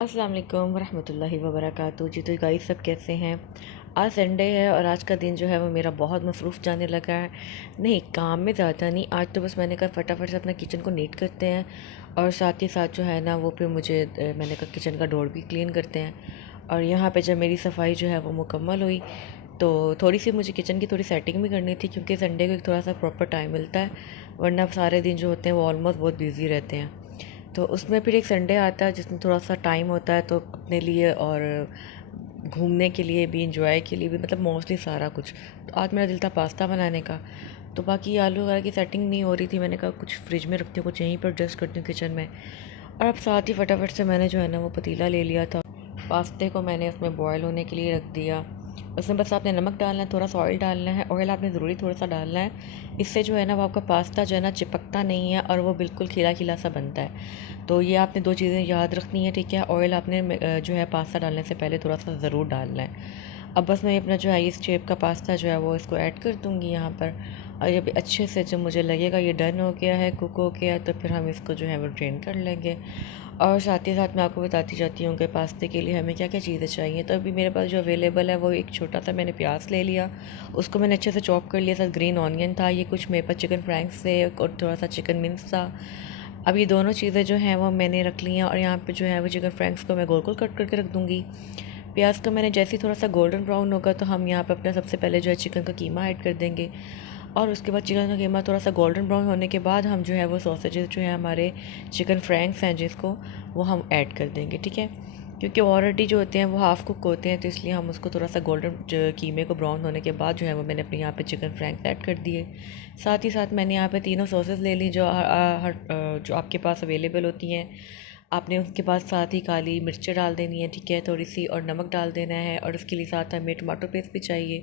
अस्सलाम वालेकुम रहमतुल्लाहि व बरकातहू। जी तो गाइस सब कैसे हैं। आज संडे है और आज का दिन जो है वो मेरा बहुत मसरूफ़ जाने लगा है। नहीं, काम में ज़्यादा नहीं, आज तो बस मैंने कहा फटाफट से अपना किचन को नीट करते हैं और साथ ही साथ जो है ना वो फिर मैंने कहा किचन का डोर भी क्लीन करते हैं। और यहाँ पे जब मेरी सफाई जो है वो मुकम्मल हुई तो थोड़ी सी मुझे किचन की थोड़ी सेटिंग भी करनी थी, क्योंकि संडे को एक थोड़ा सा प्रॉपर टाइम मिलता है, वरना सारे दिन जो होते हैं वो ऑलमोस्ट बहुत बिज़ी रहते हैं। तो उसमें फिर एक संडे आता है जिसमें थोड़ा सा टाइम होता है, तो अपने लिए और घूमने के लिए भी, इंजॉय के लिए भी, मतलब मोस्टली सारा कुछ। तो आज मेरा दिल था पास्ता बनाने का, तो बाकी आलू वगैरह की सेटिंग नहीं हो रही थी। मैंने कहा कुछ फ्रिज में रखती हूँ, कुछ यहीं पर एडजस्ट करती हूँ किचन में। और अब साथ ही फटाफट से मैंने जो है ना वो पतीला ले लिया था। पास्ते को मैंने उसमें बॉयल होने के लिए रख दिया। उसमें बस आपने नमक डालना है, थोड़ा सा ऑयल डालना है। ऑयल आपने ज़रूरी थोड़ा सा डालना है, इससे जो है ना वो आपका पास्ता जो है ना चिपकता नहीं है और वो बिल्कुल खिला खिला सा बनता है। तो ये आपने दो चीज़ें याद रखनी है, ठीक है। ऑयल आपने जो है पास्ता डालने से पहले थोड़ा सा ज़रूर डालना है। अब बस मैं अपना जो है इस शेप का पास्ता जो है वो इसको ऐड कर दूँगी यहाँ पर। और ये भी अच्छे से जब मुझे लगेगा ये डन हो गया है, कुक हो गया है, तो फिर हम इसको जो है वो ड्रेन कर लेंगे। और साथ ही साथ मैं आपको बताती जाती हूँ कि पास्ते के लिए हमें क्या क्या चीज़ें चाहिए। तो अभी मेरे पास जो अवेलेबल है वो एक छोटा सा मैंने प्याज ले लिया, उसको मैंने अच्छे से चॉप कर लिया। साथ ग्रीन ऑनियन था, ये कुछ मेरे पास चिकन फ्रैंक्स थे और थोड़ा सा चिकन मिन्स था। अब ये दोनों चीज़ें जो हैं वो मैंने रख ली हैं और यहाँ पे जो है वो चिकन फ्रैंक्स को मैं गोल गोल कट करके रख दूँगी। प्याज का मैंने जैसे ही थोड़ा सा गोल्डन ब्राउन होगा तो हम यहाँ पे अपना सबसे पहले जो है चिकन का कीमा ऐड कर देंगे। और उसके बाद चिकन का कीमा थोड़ा सा गोल्डन ब्राउन होने के बाद हम जो है वो सॉसेजेस जो है हमारे चिकन फ्रैंक्स हैं जिसको, वो हम ऐड कर देंगे, ठीक है। क्योंकि ऑलरेडी जो होते हैं वो हाफ़ कुक होते हैं, तो इसलिए हम उसको थोड़ा सा गोल्डन कीमे को ब्राउन होने के बाद जो है वो मैंने अपने यहाँ पे चिकन फ्रैंक्स ऐड कर दिए। साथ ही साथ मैंने यहाँ पे तीनों सॉसेस ले ली जो जो आपके पास अवेलेबल होती हैं। आपने उसके बाद साथ ही काली मिर्चें डाल देनी है, ठीक है, थोड़ी सी, और नमक डाल देना है। और उसके लिए साथ हमें टमाटो पेस्ट भी चाहिए।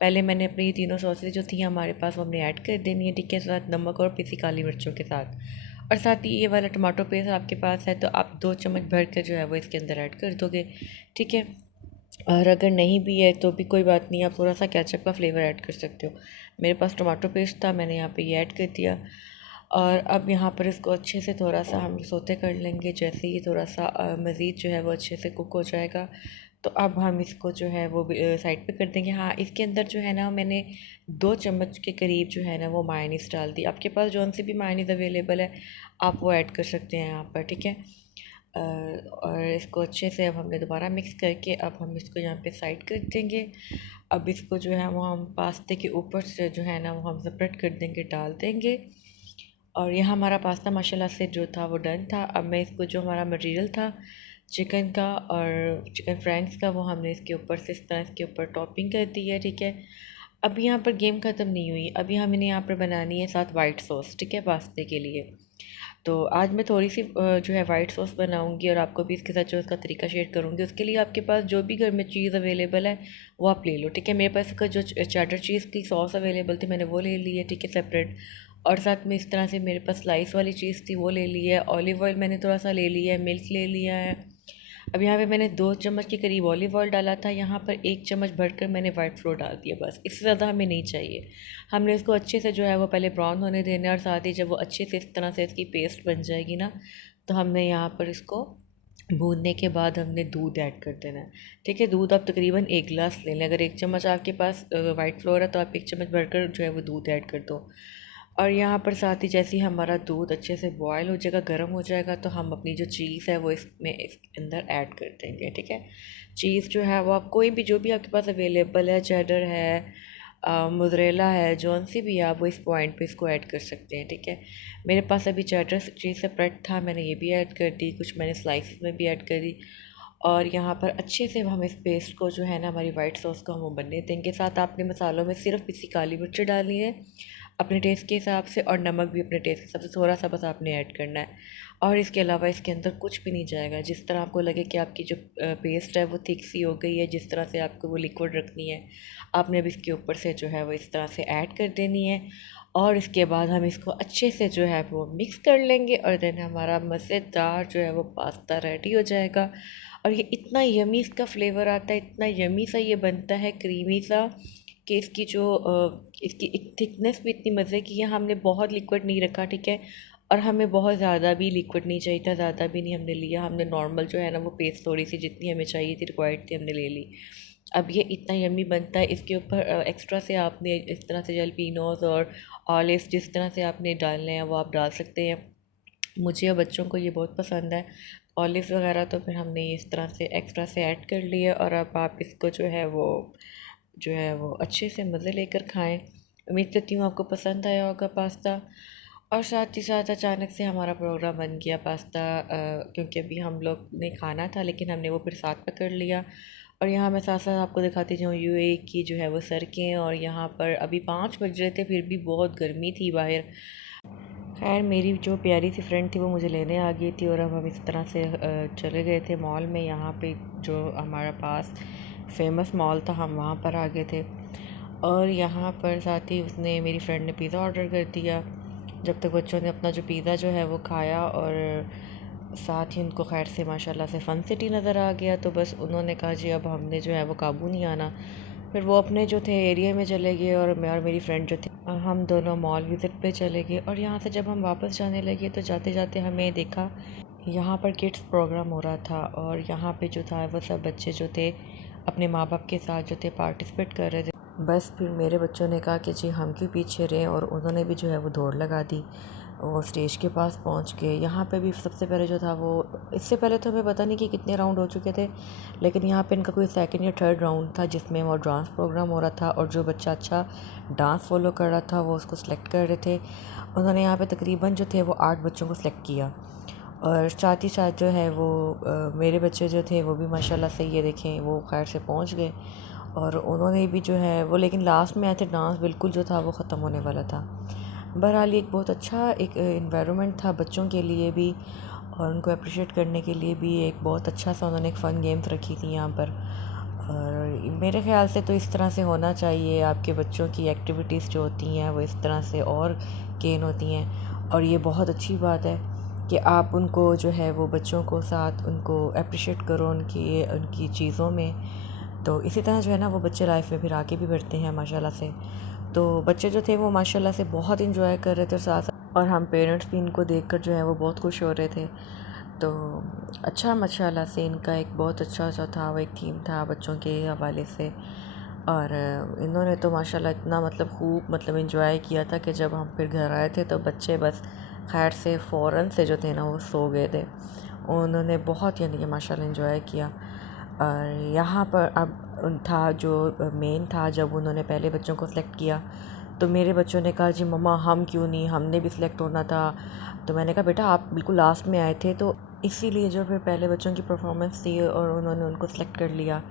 पहले मैंने अपनी ये तीनों सॉसेज जो थी हमारे पास वो हमने ऐड कर देनी है, ठीक है, साथ नमक और पिसी काली मिर्चों के साथ। और साथ ही ये वाला टमाटो पेस्ट आपके पास है तो आप 2 चम्मच भर कर जो है वो इसके अंदर ऐड कर दोगे, ठीक है। और अगर नहीं भी है तो भी कोई बात नहीं, आप थोड़ा सा केचप का फ्लेवर ऐड कर सकते हो। मेरे पास टमाटो पेस्ट था, मैंने यहाँ पे ये ऐड कर दिया। और अब यहाँ पर इसको अच्छे से थोड़ा सा हम सोते कर लेंगे। जैसे ही थोड़ा सा मज़ीद जो है वो अच्छे से कुक हो जाएगा तो अब हम इसको जो है वो साइड पे कर देंगे। हाँ, इसके अंदर जो है ना मैंने 2 चम्मच के करीब जो है ना वो मायोनीज़ डाल दी। आपके पास जौन सी भी मायोनीज़ अवेलेबल है आप वो ऐड कर सकते हैं यहाँ पर, ठीक है। और इसको अच्छे से अब हमने दोबारा मिक्स करके अब हम इसको यहाँ पे साइड कर देंगे। अब इसको जो है वो हम पास्ते के ऊपर से जो है ना वो हम सेपरेट कर देंगे, डाल देंगे। और यह हमारा पास्ता माशाल्लाह से जो था वो डन था। अब मैं इसको जो हमारा मटेरियल था चिकन का और चिकन फ्रैंक्स का वो हमने इसके ऊपर से इस तरह इसके ऊपर टॉपिंग कर दी है, ठीक है। अब यहाँ पर गेम ख़त्म नहीं हुई, अभी हमने यहाँ पर बनानी है साथ वाइट सॉस, ठीक है, पास्ते के लिए। तो आज मैं थोड़ी सी जो है वाइट सॉस बनाऊंगी और आपको भी इसके साथ जो उसका तरीका शेयर करूंगी। उसके लिए आपके पास जो भी घर में चीज़ अवेलेबल है वो आप ले लो, ठीक है। मेरे पास का जो चेडर चीज़ की सॉस अवेलेबल थी मैंने वो ले ली है, ठीक है, सेपरेट। और साथ में इस तरह से मेरे पास स्लाइस वाली चीज़ थी वो ले ली है। ऑलिव ऑयल मैंने थोड़ा सा ले लिया है, मिल्क ले लिया है। अब यहाँ पे मैंने 2 चम्मच के करीब ऑलिव ऑयल डाला था, यहाँ पर 1 चम्मच भरकर मैंने वाइट फ्लोर डाल दिया, बस इससे ज़्यादा हमें नहीं चाहिए। हमने इसको अच्छे से जो है वो पहले ब्राउन होने देना है और साथ ही जब वो अच्छे से इस तरह से इसकी पेस्ट बन जाएगी ना तो हमने यहाँ पर इसको भूनने के बाद हमने दूध ऐड कर देना है, ठीक है। दूध आप तकरीबन 1 गिलास ले लें। अगर 1 चम्मच आपके पास वाइट फ्लोर है तो आप 1 चम्मच भरकर जो है वो दूध ऐड कर दो। और यहाँ पर साथ ही जैसे ही हमारा दूध अच्छे से बॉयल हो जाएगा, गर्म हो जाएगा, तो हम अपनी जो चीज़ है वो इसके अंदर ऐड कर देंगे, ठीक है। चीज़ जो है वो आप कोई भी जो भी आपके पास अवेलेबल है, चेडर है, मोज़रेला है, जौन सी भी है, आप वो इस पॉइंट पे इसको ऐड कर सकते हैं, ठीक है। मेरे पास अभी चेडर चीज़ सेपरेट था, मैंने ये भी ऐड कर दी, कुछ मैंने स्लाइसिस में भी ऐड कर दी। और यहाँ पर अच्छे से हम इस पेस्ट को जो है ना हमारी वाइट सॉस को हम वो बनने देंगे। साथ आपने मसालों में सिर्फ पिसी काली मिर्च डालनी है अपने टेस्ट के हिसाब से, और नमक भी अपने टेस्ट के हिसाब से थोड़ा सा बस आपने ऐड करना है। और इसके अलावा इसके अंदर कुछ भी नहीं जाएगा। जिस तरह आपको लगे कि आपकी जो पेस्ट है वो थिक सी हो गई है, जिस तरह से आपको वो लिक्विड रखनी है, आपने अब इसके ऊपर से जो है वो इस तरह से ऐड कर देनी है। और इसके बाद हम इसको अच्छे से जो है वो मिक्स कर लेंगे और देन हमारा मज़ेदार जो है वो पास्ता रेडी हो जाएगा। और ये इतना यमी इसका फ्लेवर आता है, इतना यमी सा ये बनता है, क्रीमी सा, कि इसकी जो इसकी एक थिकनेस भी इतनी मज़े की है। हमने बहुत लिक्विड नहीं रखा, ठीक है। और हमें बहुत ज़्यादा भी लिक्विड नहीं चाहिए था, ज़्यादा भी नहीं हमने लिया। हमने नॉर्मल जो है ना वो पेस्ट थोड़ी सी जितनी हमें चाहिए थी, रिक्वायर्ड थी, हमने ले ली। अब ये इतना यम्मी बनता है। इसके ऊपर एक्स्ट्रा से आपने इस तरह से जलपीनोज और ऑलिव्स जिस तरह से आपने डालने हैं वो आप डाल सकते हैं। मुझे और बच्चों को ये बहुत पसंद है ऑलिव्स वगैरह, तो फिर हमने ये इस तरह से एक्स्ट्रा से ऐड कर लिए। और अब आप इसको जो है वो अच्छे से मज़े लेकर खाएं। उम्मीद करती हूँ आपको पसंद आया होगा पास्ता। और साथ ही साथ अचानक से हमारा प्रोग्राम बन गया पास्ता, क्योंकि अभी हम लोग ने खाना था लेकिन हमने वो फिर साथ पकड़ लिया। और यहाँ मैं साथ साथ आपको दिखाती जाऊँ यूएई की जो है वो सड़कें। और यहाँ पर अभी 5 बज रहे थे, फिर भी बहुत गर्मी थी बाहर। खैर मेरी जो प्यारी सी फ्रेंड थी वो मुझे लेने आ गई थी और अब हम इस तरह से चले गए थे मॉल में। यहाँ पे जो हमारा पास फेमस मॉल था हम वहाँ पर आ गए थे। और यहाँ पर साथ ही उसने मेरी फ्रेंड ने पिज़्ज़ा ऑर्डर कर दिया। जब तक बच्चों ने अपना जो पिज़्ज़ा जो है वो खाया, और साथ ही उनको खैर से माशाल्लाह से फ़न सिटी नज़र आ गया, तो बस उन्होंने कहा जी अब हमने जो है वो काबू नहीं आना। फिर वो अपने जो थे एरिया में चले गए और मैं और मेरी फ्रेंड जो थी हम दोनों मॉल विज़िट पे चले गए। और यहाँ से जब हम वापस जाने लगे तो जाते जाते हमें देखा यहाँ पर किड्स प्रोग्राम हो रहा था। और यहाँ पे जो था वो सब बच्चे जो थे अपने माँ बाप के साथ जो थे पार्टिसिपेट कर रहे थे। बस फिर मेरे बच्चों ने कहा कि जी हम क्यों पीछे रहें, और उन्होंने भी जो है वो दौड़ लगा दी। वो स्टेज के पास पहुंच गए। यहाँ पे भी सबसे पहले जो था वो, इससे पहले तो हमें पता नहीं कि कितने राउंड हो चुके थे, लेकिन यहाँ पे इनका कोई सेकंड या थर्ड राउंड था जिसमें वो डांस प्रोग्राम हो रहा था। और जो बच्चा अच्छा डांस फॉलो कर रहा था वो उसको सिलेक्ट कर रहे थे। उन्होंने यहाँ पे तकरीबन जो थे वो 8 बच्चों को सिलेक्ट किया। और साथ ही साथ जो है वो मेरे बच्चे जो थे वो भी माशाल्लाह से ये देखें वो खैर से पहुँच गए। और उन्होंने भी जो है वो, लेकिन लास्ट में आए थे डांस बिल्कुल जो था वो ख़त्म होने वाला था। बहरहाल एक बहुत अच्छा एक इन्वायरमेंट था बच्चों के लिए भी, और उनको अप्रिशिएट करने के लिए भी एक बहुत अच्छा सा उन्होंने एक फ़न गेम्स रखी थी यहाँ पर। और मेरे ख़्याल से तो इस तरह से होना चाहिए, आपके बच्चों की एक्टिविटीज़ जो होती हैं वो इस तरह से और गेन होती हैं। और ये बहुत अच्छी बात है कि आप उनको जो है वो बच्चों को साथ उनको अप्रिशिएट करो उनकी उनकी चीज़ों में। तो इसी तरह जो है ना वो बच्चे लाइफ में फिर आगे भी बढ़ते हैं माशाल्लाह से। तो बच्चे जो थे वो माशाल्लाह से बहुत इंजॉय कर रहे थे साथ, और हम पेरेंट्स भी इनको देखकर जो है वो बहुत खुश हो रहे थे। तो अच्छा माशाल्लाह से इनका एक बहुत अच्छा सा था वो एक थीम था बच्चों के हवाले से। और इन्होंने तो माशाल्लाह इतना मतलब खूब मतलब इंजॉय किया था कि जब हम फिर घर आए थे तो बच्चे बस खैर से फ़ौरन से जो थे ना वो सो गए थे। उन्होंने बहुत यानी कि माशाल्लाह इंजॉय किया। और यहाँ पर अब था जो मेन था, जब उन्होंने पहले बच्चों को सिलेक्ट किया तो मेरे बच्चों ने कहा जी मम्मा हम क्यों नहीं, हमने भी सिलेक्ट होना था। तो मैंने कहा बेटा आप बिल्कुल लास्ट में आए थे, तो इसीलिए जो फिर पहले बच्चों की परफॉर्मेंस थी और उन्होंने उनको सिलेक्ट कर लिया।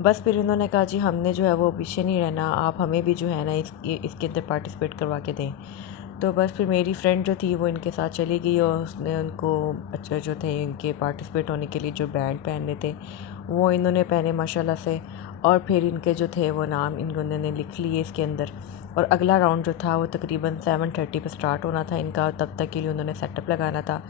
बस फिर इन्होंने कहा जी हमने जो है वो पीछे नहीं रहना, आप हमें भी जो है ना इसके अंदर पार्टिसिपेट करवा के दें। तो बस फिर मेरी फ्रेंड जो थी वो इनके साथ चली गई और उसने उनको अच्छा जो थे इनके पार्टिसिपेट होने के लिए जो बैंड पहनने थे वो इन्होंने पहने माशाल्लाह से। और फिर इनके जो थे वो नाम इन्होंने लिख लिए इसके अंदर। और अगला राउंड जो था वो तकरीबन 7:30 पे स्टार्ट होना था इनका, तब तक के लिए उन्होंने सेटअप लगाना था।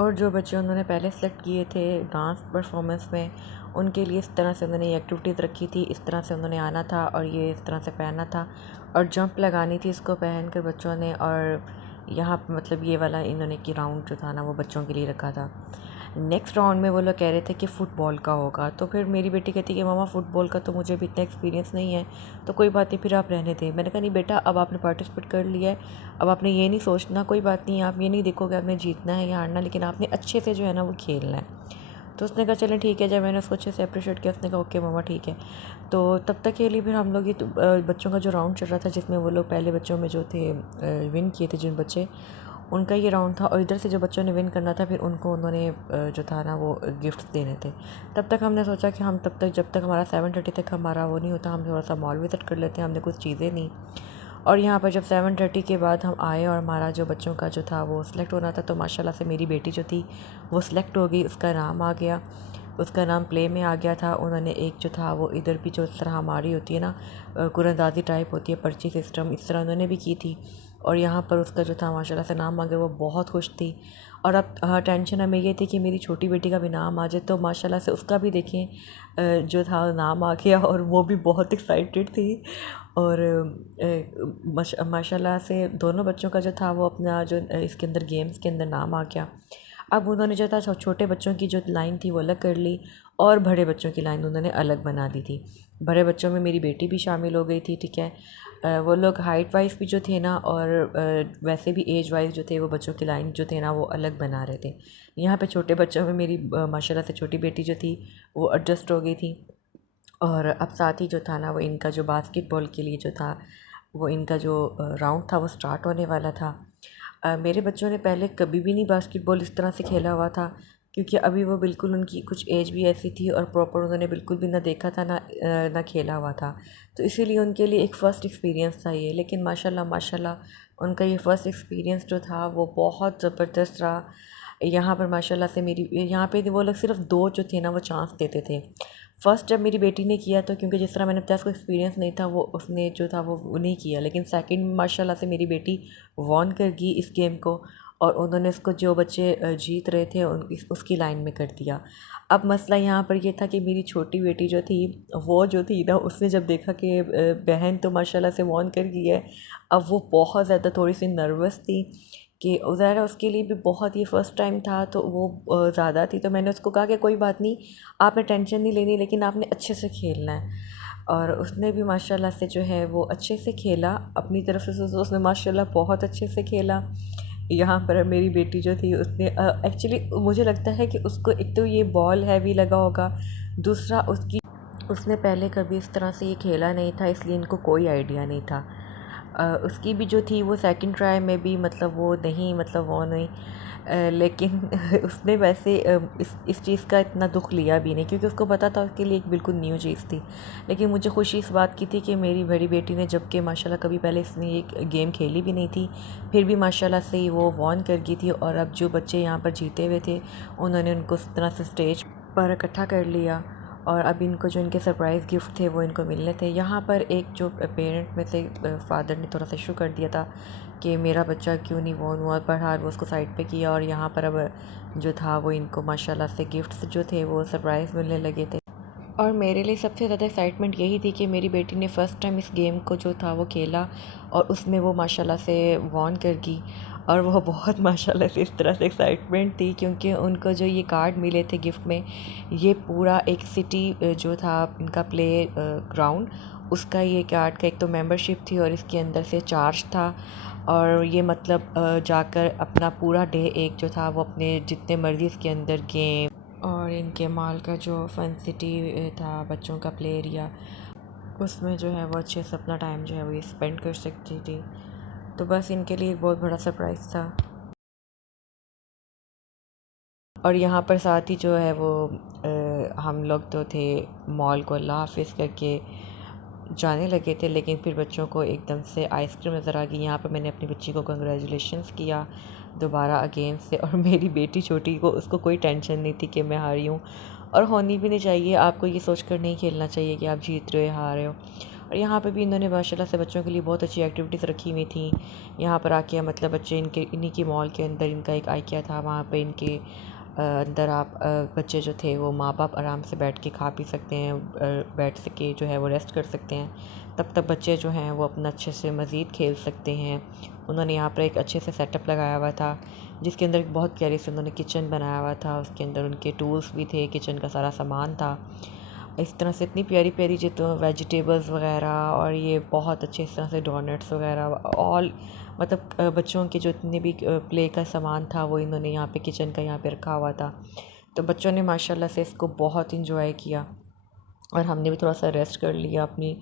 और जो बच्चे उन्होंने पहले सेलेक्ट किए थे डांस परफॉर्मेंस में, उनके लिए इस तरह से उन्होंने ये एक्टिविटीज़ रखी थी, इस तरह से उन्होंने आना था और ये इस तरह से पहनना था और जंप लगानी थी इसको पहन कर बच्चों ने। और यहाँ पे मतलब ये वाला इन्होंने कि राउंड जो था ना वो बच्चों के लिए रखा था। नेक्स्ट राउंड में वो लोग कह रहे थे कि फ़ुटबॉल का होगा, तो फिर मेरी बेटी कहती कि मामा फ़ुटबॉल का तो मुझे भी इतना एक्सपीरियंस नहीं है, तो कोई बात नहीं फिर आप रहने दें। मैंने कहा नहीं बेटा अब आपने पार्टिसिपेट कर लिया है, अब आपने ये नहीं सोचना, कोई बात नहीं आप ये नहीं देखोगे आपने जीतना है या हारना, लेकिन आपने अच्छे से जो है ना वो खेलना है। तो उसने कहा चलें ठीक है। जब मैंने उसको अच्छे से अप्रिशिएट किया उसने कहा ओके मामा ठीक है। तो तब तक के लिए फिर हम लोग ये बच्चों का जो राउंड चल रहा था जिसमें वो लोग पहले बच्चों में जो थे विन किए थे जिन बच्चे, उनका ये राउंड था। और इधर से जो बच्चों ने विन करना था फिर उनको उन्होंने जो था ना वो गिफ्ट देने थे। तब तक हमने सोचा कि हम तब तक जब तक हमारा 7:30 तक हमारा वो नहीं होता हम थोड़ा सा मॉल विज़िट कर लेते हैं, हमने कुछ चीज़ें नहीं। और यहाँ पर जब 7:30 के बाद हम आए और हमारा जो बच्चों का जो था वो सिलेक्ट होना था, तो माशाल्लाह से मेरी बेटी जो थी वो सिलेक्ट हो गई, उसका नाम आ गया, उसका नाम प्ले में आ गया था। उन्होंने एक जो था वो इधर भी जो इस तरह हमारी होती है ना कुरंदाजी टाइप होती है पर्ची सिस्टम, इस तरह उन्होंने भी की थी। और यहाँ पर उसका जो था माशाल्लाह से नाम आ गया, वो बहुत खुश थी। और अब टेंशन हमें ये थी कि मेरी छोटी बेटी का भी नाम आ जाए, तो माशाल्लाह से उसका भी देखें जो था नाम आ गया, और वो भी बहुत एक्साइटेड थी। और माशाल्लाह से दोनों बच्चों का जो था वो अपना जो इसके अंदर गेम्स के अंदर नाम आ गया। अब उन्होंने जो था छोटे बच्चों की जो लाइन थी वो अलग कर ली, और बड़े बच्चों की लाइन उन्होंने अलग बना दी थी। बड़े बच्चों में मेरी बेटी भी शामिल हो गई थी, ठीक है। वो लोग हाइट वाइज भी जो थे ना, और वैसे भी एज वाइज जो थे वो बच्चों की लाइन जो थे ना वो अलग बना रहे थे। यहाँ पे छोटे बच्चों में मेरी माशाल्लाह से छोटी बेटी जो थी वो एडजस्ट हो गई थी। और अब साथ ही जो था ना वो इनका जो बास्केटबॉल के लिए जो था वो इनका जो राउंड था वो स्टार्ट होने वाला था। मेरे बच्चों ने पहले कभी भी नहीं बास्केटबॉल इस तरह से खेला हुआ था, क्योंकि अभी वो बिल्कुल उनकी कुछ एज भी ऐसी थी और प्रॉपर उन्होंने बिल्कुल भी ना देखा था ना खेला हुआ था। तो इसीलिए उनके लिए एक फ़र्स्ट एक्सपीरियंस था ये। लेकिन माशाल्लाह माशाल्लाह उनका ये फ़र्स्ट एक्सपीरियंस जो था वो बहुत ज़बरदस्त रहा। यहाँ पर माशाल्लाह से मेरी यहाँ पे वो लोग सिर्फ दो जो थे ना वो चांस देते थे। फ़र्स्ट जब मेरी बेटी ने किया तो क्योंकि जिस तरह मैंने बताया उसको एक्सपीरियंस नहीं था, वो उसने जो था वो नहीं किया। लेकिन सेकंड माशाल्लाह से मेरी बेटी वॉन कर गई इस गेम को, और उन्होंने उसको जो बच्चे जीत रहे थे उसकी लाइन में कर दिया। अब मसला यहाँ पर ये था कि मेरी छोटी बेटी जो थी वो जो थी ना, उसने जब देखा कि बहन तो माशाल्लाह से वॉन कर गई है, अब वो बहुत ज़्यादा थोड़ी सी नर्वस थी कि ज़ाहिर है उसके लिए भी बहुत ये फ़र्स्ट टाइम था, तो वो ज़्यादा थी। तो मैंने उसको कहा कि कोई बात नहीं, आपने टेंशन नहीं लेनी, लेकिन आपने अच्छे से खेलना है। और उसने भी माशाल्लाह से जो है वो अच्छे से खेला अपनी तरफ से, तो उसने माशाल्लाह बहुत अच्छे से खेला। यहाँ पर मेरी बेटी जो थी उसने एक्चुअली मुझे लगता है कि उसको एक तो ये बॉल हैवी लगा होगा, दूसरा उसकी उसने पहले कभी इस तरह से ये खेला नहीं था, इसलिए इनको कोई आइडिया नहीं था। उसकी भी जो थी वो सेकंड ट्राई में भी मतलब वो नहीं मतलब वो नहीं लेकिन उसने वैसे इस चीज़ का इतना दुख लिया भी नहीं, क्योंकि उसको पता था उसके लिए एक बिल्कुल न्यू चीज़ थी। लेकिन मुझे खुशी इस बात की थी कि मेरी बड़ी बेटी ने, जबकि माशाल्लाह कभी पहले इसने एक गेम खेली भी नहीं थी, फिर भी माशाल्लाह से वो वॉन कर गई थी। और अब जो बच्चे यहाँ पर जीते हुए थे उन्होंने उनको उस तरह से स्टेज पर इकट्ठा कर लिया, और अब इनको जो इनके सरप्राइज़ गिफ्ट थे वो इनको मिलने थे। यहाँ पर एक जो पेरेंट में से फादर ने थोड़ा सा इशू कर दिया था कि मेरा बच्चा क्यों नहीं वॉन हुआ, पर हार वो उसको साइड पे किया, और यहाँ पर अब जो था वो इनको माशाल्लाह से गिफ्ट्स जो थे वो सरप्राइज़ मिलने लगे थे। और मेरे लिए सबसे ज़्यादा एक्साइटमेंट यही थी कि मेरी बेटी ने फ़र्स्ट टाइम इस गेम को जो था वो खेला, और उसमें वो माशाल्लाह से वॉन कर गई। और वो बहुत माशाल्लाह से इस तरह से एक्साइटमेंट थी, क्योंकि उनको जो ये कार्ड मिले थे गिफ्ट में, ये पूरा एक सिटी जो था इनका प्ले ग्राउंड, उसका ये कार्ड का एक तो मेंबरशिप थी, और इसके अंदर से चार्ज था। और ये मतलब जाकर अपना पूरा डे एक जो था वो अपने जितने मर्ज़ी इसके अंदर गेम, और इनके मॉल का जो फ़न सिटी था बच्चों का प्ले एरिया, उसमें जो है वो अच्छे से अपना टाइम जो है वो ये स्पेंड कर सकती थी। तो बस इनके लिए एक बहुत बड़ा सरप्राइज़ था। और यहाँ पर साथ ही जो है वो हम लोग तो थे मॉल को अल्लाह हाफ़िज़ करके जाने लगे थे, लेकिन फिर बच्चों को एकदम से आइसक्रीम नज़र आ गई। यहाँ पर मैंने अपनी बच्ची को कंग्रेचुलेशंस किया दोबारा अगेन से। और मेरी बेटी छोटी को, उसको कोई टेंशन नहीं थी कि मैं हारी हूँ, और होनी भी नहीं चाहिए। आपको ये सोच कर नहीं खेलना चाहिए कि आप जीत रहे हो या हार रहे हो। और यहाँ पे भी इन्होंने माशाल्लाह से बच्चों के लिए बहुत अच्छी एक्टिविटीज़ रखी हुई थी। यहाँ पर आके मतलब बच्चे इनके इन्हीं के मॉल के अंदर इनका एक आइकिया था, वहाँ पे इनके अंदर आप बच्चे जो थे वो माँ बाप आराम से बैठ के खा पी सकते हैं, बैठ सके जो है वो रेस्ट कर सकते हैं। तब तक बच्चे जो हैं वो अपना अच्छे से मज़ीद खेल सकते हैं। उन्होंने यहाँ पर एक अच्छे से सेटअप लगाया हुआ था, जिसके अंदर एक बहुत प्यारी से उन्होंने किचन बनाया हुआ था। उसके अंदर उनके टूल्स भी थे, किचन का सारा सामान था। इस तरह से इतनी प्यारी प्यारी जो तो वेजिटेबल्स वगैरह, और ये बहुत अच्छे इस तरह से डोनट्स वगैरह ऑल मतलब बच्चों के जो इतने भी प्ले का सामान था वो इन्होंने यहाँ पे किचन का यहाँ पे रखा हुआ था। तो बच्चों ने माशाल्लाह से इसको बहुत इंजॉय किया, और हमने भी थोड़ा सा रेस्ट कर लिया, अपनी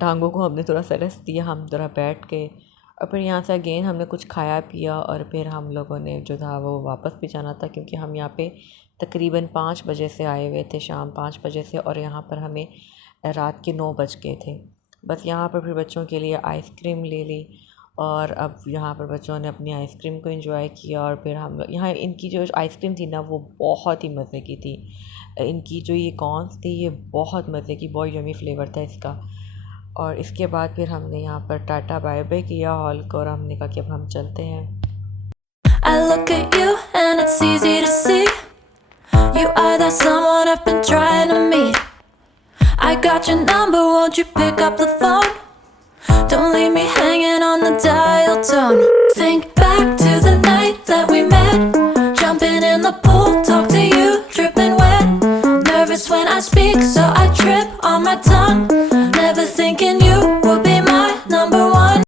टांगों को हमने थोड़ा सा रेस्ट दिया, हम ज़रा बैठ गए। और फिर यहाँ से अगेन हमने कुछ खाया पिया, और फिर हम लोगों ने जो था वो वापस भी जाना था, क्योंकि हम यहाँ पे तकरीबन 5 बजे से आए हुए थे, शाम 5 बजे से, और यहाँ पर हमें रात के 9 बज गए थे। बस यहाँ पर फिर बच्चों के लिए आइसक्रीम ले ली, और अब यहाँ पर बच्चों ने अपनी आइसक्रीम को एंजॉय किया। और फिर हम लोग यहाँ, इनकी जो आइसक्रीम थी ना वो बहुत ही मज़े की थी। इनकी जो ये कॉर्न्स थी ये बहुत मज़े की, बहुत यमी फ्लेवर था इसका। और इसके बाद फिर हमने यहाँ पर टाटा बाय बाय किया हॉल को, और हमने कहा कि अब हम चलते हैं। I look at you and it's easy to see you are that someone I've been trying to meet. I got your number, won't you pick up the phone? Don't leave me hanging on the dial tone. Think back to the night that we met, jumping in the pool, talk to you, dripping wet. Nervous when I speak, so I trip on my tongue, never thinking you